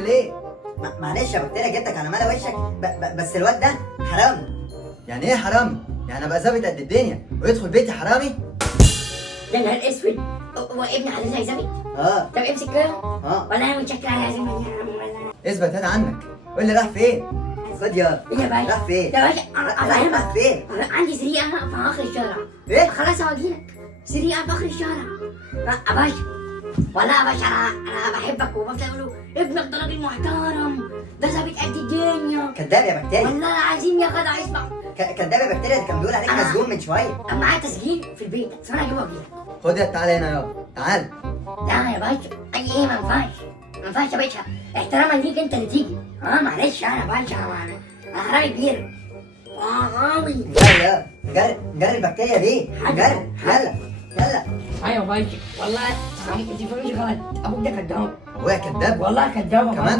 ليه؟ معلش يا بكتيريا جبتك على ملا وشك بس الواد ده حرامي. يعني ايه حرامي؟ يعني ابقى ظابط قد الدنيا ويدخل بيتي حرامي؟ يا نهار اسود، هو ابن حضرتك هيثبت؟ اه. طب امسك كده. اه. ولا انا متشكل على عزيمه ولا اثبت هنا عنك. قول لي راح فين؟ خد يا ايه يا باشا؟ راح فين؟ يا باشا افهمك. راح فين؟ عندي سريقه في اخر الشارع. ايه؟ خلاص هوديلك سريقه في اخر الشارع. يا باشا والله يا باشا انا بحبك وبفضل اقول له ابنك ده راجل محترم، ده ظابط قد الدنيا. كداب يا بكتيريا. والله العظيم يا جدع اسمع. كداب يا بكتيريا، ده كان بيقول عليك مسجون من شويه. كان معايا تسجيل في البيت، بس انا هجيبه واجيلك. خد يا تعالى هنا يابا تعال. لا يا باشا ايه ما ينفعش، ما ينفعش يا باشا، احتراما ليك انت اللي تيجي. معلش انا باشا انا حرامي كبير. حرامي. يلا جري البكتيريا دي. جري يلا يلا. ايوه باشا والله انت فاهمش غلط، ابوك ده كداب. ابويا كداب والله كداب كمان.